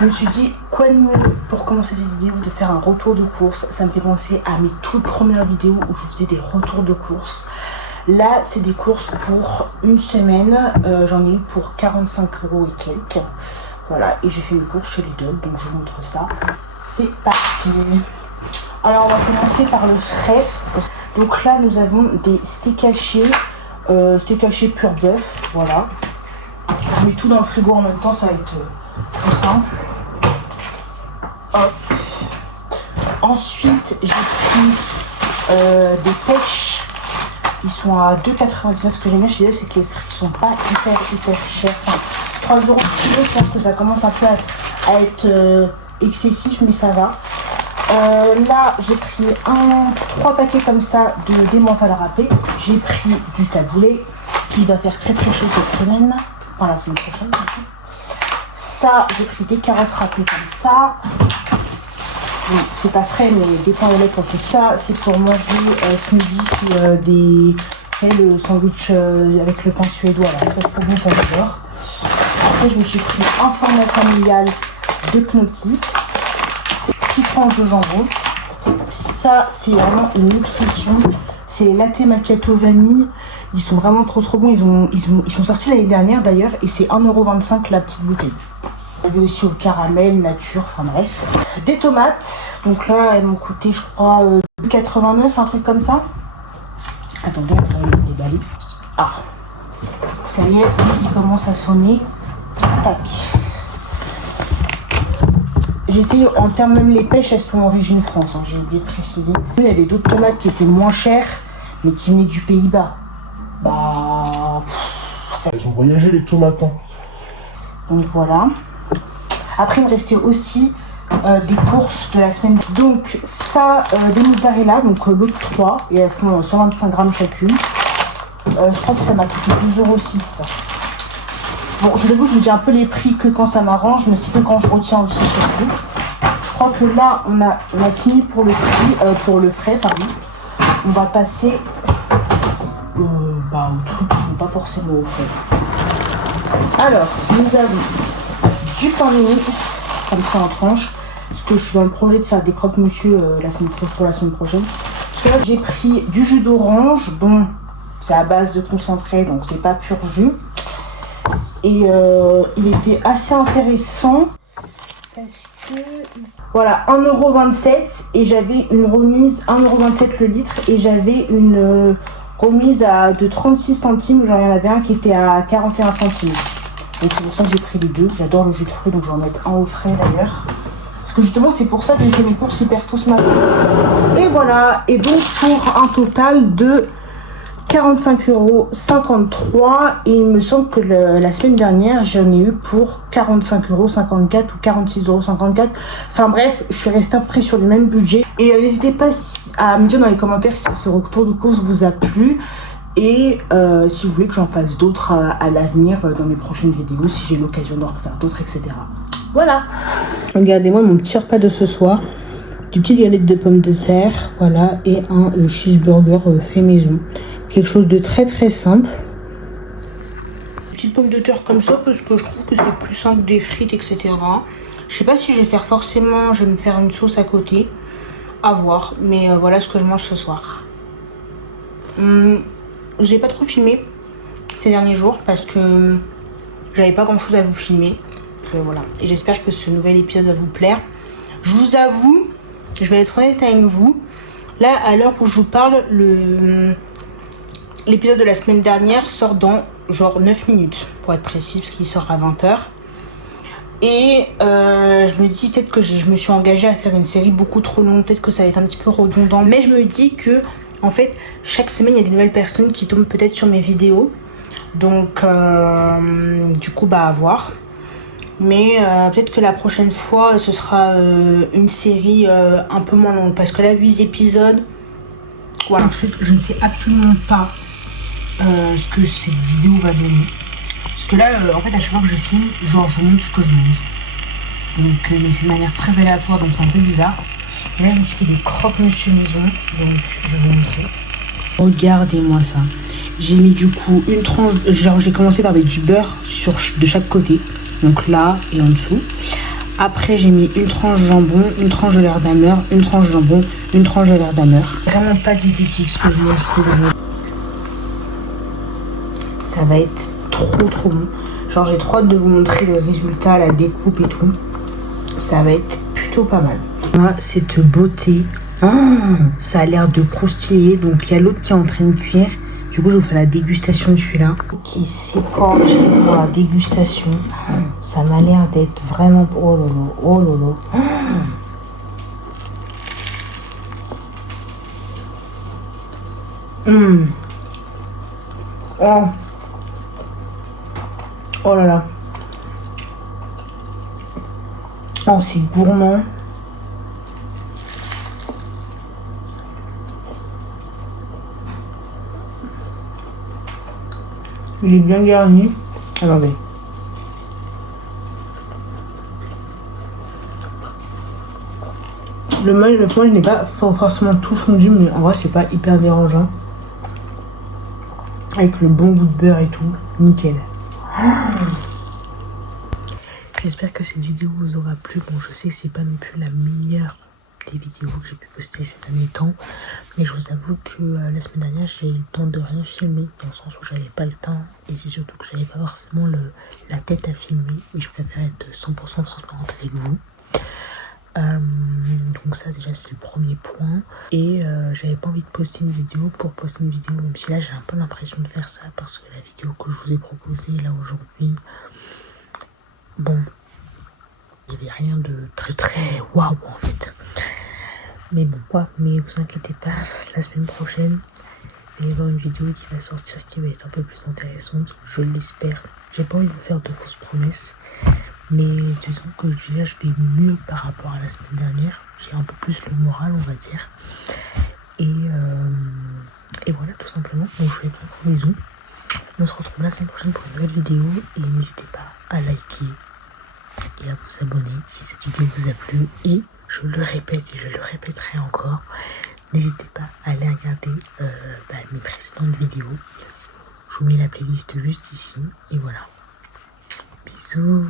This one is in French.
Je me suis dit, quoi de mieux pour commencer cette vidéo de faire un retour de course. Ça me fait penser à mes toutes premières vidéos où je faisais des retours de course. Là, c'est des courses pour une semaine. J'en ai eu pour 45 € et quelques. Voilà, et j'ai fait mes courses chez Lidl, donc je vous montre ça. C'est parti. Alors, on va commencer par le frais. Donc là, nous avons des steaks hachés pur bœuf. Voilà. Je mets tout dans le frigo en même temps, ça va être plus simple. Hop. Ensuite, j'ai pris des pêches. Ils sont à 2,99 €. Ce que j'aime bien chez eux, c'est que les prix sont pas hyper chers. Enfin, 3 € le kilo, je pense que ça commence un peu à être excessif, mais ça va. Là, j'ai pris 3 paquets comme ça de démental râpé. J'ai pris du taboulé qui va faire très chaud cette semaine. Enfin, la semaine prochaine. Ça, j'ai pris des carottes râpées comme ça. Bon, c'est pas frais, mais des pains au lait pour tout ça. C'est pour manger smoothie le sandwich avec le pain suédois. Là, c'est trop bon, ça j'adore. Après, je me suis pris un format familial de gnocchi, 6 tranches de jambon. Ça, c'est vraiment une obsession. C'est les latte macchiato vanille. Ils sont vraiment trop bons. Ils sont sortis l'année dernière d'ailleurs et c'est 1,25 € la petite bouteille. Il y avait aussi au caramel, nature, enfin bref. Des tomates. Donc là, elles m'ont coûté, je crois, 2,89 €, un truc comme ça. Attendez, on va les déballer. Ah, ça y est, il commence à sonner. Tac. J'ai essayé, en termes même les pêches, elles sont origine France, hein, j'ai oublié de préciser. Il y avait d'autres tomates qui étaient moins chères, mais qui venaient du Pays-Bas. Bah... Elles ont voyagé les tomates. Hein. Donc voilà. Après, il me restait aussi des courses de la semaine. Donc ça, des mozzarella, donc l'autre 3, et elles font 125 grammes chacune. Je crois que ça m'a coûté 2,06 €. Bon, je vous dis un peu les prix que quand ça m'arrange, mais c'est que quand je retiens aussi surtout. Je crois que là, on a fini pour le prix, pour le frais, pardon. On va passer aux trucs qui ne sont pas forcément au frais. Alors, nous avons du pain mini, comme ça en tranche, parce que je suis dans le projet de faire des croque-monsieur pour la semaine prochaine. Parce que là, j'ai pris du jus d'orange. Bon, c'est à base de concentré, donc c'est pas pur jus. Et il était assez intéressant parce que voilà, 1,27 € et j'avais une remise 1,27 € le litre et j'avais une remise de 36 centimes. Genre il y en avait un qui était à 41 centimes. Donc c'est pour ça que j'ai pris les deux. J'adore le jus de fruits, donc je vais en mettre un au frais d'ailleurs. Parce que justement c'est pour ça que j'ai fait mes courses hyper tôt ce matin. Et voilà, et donc pour un total de 45,53 € et il me semble que la semaine dernière j'en ai eu pour 45,54 € ou 46,54 €. Enfin bref, je suis restée à peu près sur le même budget. Et n'hésitez pas à me dire dans les commentaires si ce retour de course vous a plu et si vous voulez que j'en fasse d'autres à l'avenir dans mes prochaines vidéos, si j'ai l'occasion d'en refaire d'autres, etc. Voilà. Regardez-moi mon petit repas de ce soir. Du petit galette de pommes de terre, voilà, et un cheeseburger fait maison. Quelque chose de très simple. Petite pomme de terre comme ça parce que je trouve que c'est plus simple des frites, etc. Je sais pas si je vais faire forcément, je vais me faire une sauce à côté. À voir, mais voilà ce que je mange ce soir. Je n'ai pas trop filmé ces derniers jours parce que j'avais pas grand chose à vous filmer. Donc, voilà. Et j'espère que ce nouvel épisode va vous plaire. Je vous avoue, je vais être honnête avec vous. Là, à l'heure où je vous parle, l'épisode de la semaine dernière sort dans genre 9 minutes, pour être précis, parce qu'il sort à 20 h. Et je me dis peut-être que je me suis engagée à faire une série beaucoup trop longue, peut-être que ça va être un petit peu redondant. Mais je me dis que, en fait, chaque semaine, il y a des nouvelles personnes qui tombent peut-être sur mes vidéos. Donc, du coup, à voir. Mais peut-être que la prochaine fois, ce sera une série un peu moins longue. Parce que là, 8 épisodes, voilà. Un truc, je ne sais absolument pas ce que cette vidéo va donner. Parce que là, en fait, à chaque fois que je filme, genre, je montre ce que je mange. Donc, mais c'est de manière très aléatoire, donc c'est un peu bizarre. Et là, je me suis fait des croque-monsieur maison. Donc, je vais vous montrer. Regardez-moi ça. J'ai mis du coup une tranche, genre j'ai commencé avec du beurre de chaque côté. Donc là et en dessous. Après, j'ai mis une tranche de jambon, une tranche de l'air d'ameur, une tranche de jambon, une tranche de l'air d'ameur. Vraiment pas diététique ce que je mange, c'est bon. Ça va être trop bon. Genre, j'ai trop hâte de vous montrer le résultat, la découpe et tout. Ça va être plutôt pas mal. Voilà, cette beauté. Ça a l'air de croustiller. Donc, il y a l'autre qui est en train de cuire. Du coup, je vous fais la dégustation de celui-là. Ok, c'est parti pour la dégustation. Ça m'a l'air d'être vraiment... Oh lolo, oh lolo. Oh. Oh là là. Oh, c'est gourmand. Il est bien garni. Attendez. Le point, il n'est pas forcément tout fondu, mais en vrai, c'est pas hyper dérangeant. Avec le bon goût de beurre et tout. Nickel. J'espère que cette vidéo vous aura plu. Bon, je sais que c'est pas non plus la meilleure des vidéos que j'ai pu poster ces derniers temps, mais je vous avoue que la semaine dernière j'ai eu le temps de rien filmer, dans le sens où j'avais pas le temps, et c'est surtout que j'avais pas forcément la tête à filmer, et je préfère être 100% transparente avec vous. Donc ça déjà c'est le premier point, et j'avais pas envie de poster une vidéo pour poster une vidéo, même si là j'ai un peu l'impression de faire ça, parce que la vidéo que je vous ai proposée là aujourd'hui, bon, il n'y avait rien de très waouh en fait. Mais bon, quoi, mais vous inquiétez pas, la semaine prochaine, il va y avoir une vidéo qui va sortir qui va être un peu plus intéressante, je l'espère. J'ai pas envie de vous faire de fausses promesses, mais disons que déjà je vais mieux par rapport à la semaine dernière. J'ai un peu plus le moral, on va dire. Et voilà, tout simplement. Donc je vous fais plein de gros bisous. On se retrouve la semaine prochaine pour une nouvelle vidéo. Et n'hésitez pas à liker et à vous abonner si cette vidéo vous a plu. Et je le répète et je le répéterai encore, n'hésitez pas à aller regarder mes précédentes vidéos. Je vous mets la playlist juste ici. Et voilà. Bisous.